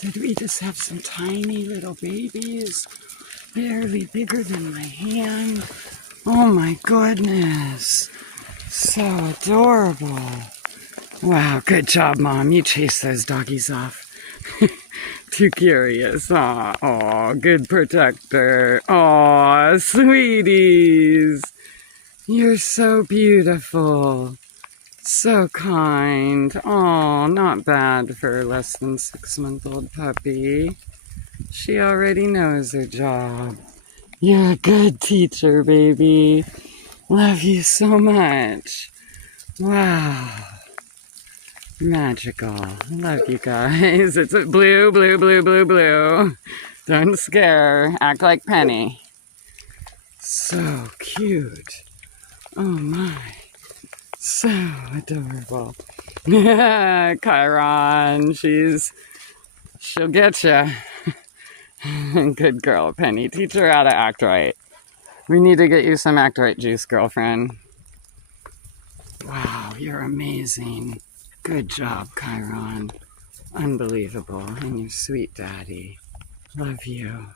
Did we just have some tiny little babies? Barely bigger than my hand. Oh my goodness. So adorable. Wow, good job, Mom. You chased those doggies off. Too curious. Aw, good protector. Aw, sweeties. You're so beautiful. So kind. Aw, not bad for a less than 6-month-old puppy. She already knows her job. You're a good teacher, baby. Love you so much. Wow. Magical. Love you guys. It's a blue, blue, blue, blue, blue. Don't scare. Act like Penny. So cute. Oh my. So adorable. Chiron, she'll get ya. Good girl, Penny. Teach her how to act right. We need to get you some act right juice, girlfriend. Wow, you're amazing. Good job, Chiron. Unbelievable. And your sweet daddy. Love you.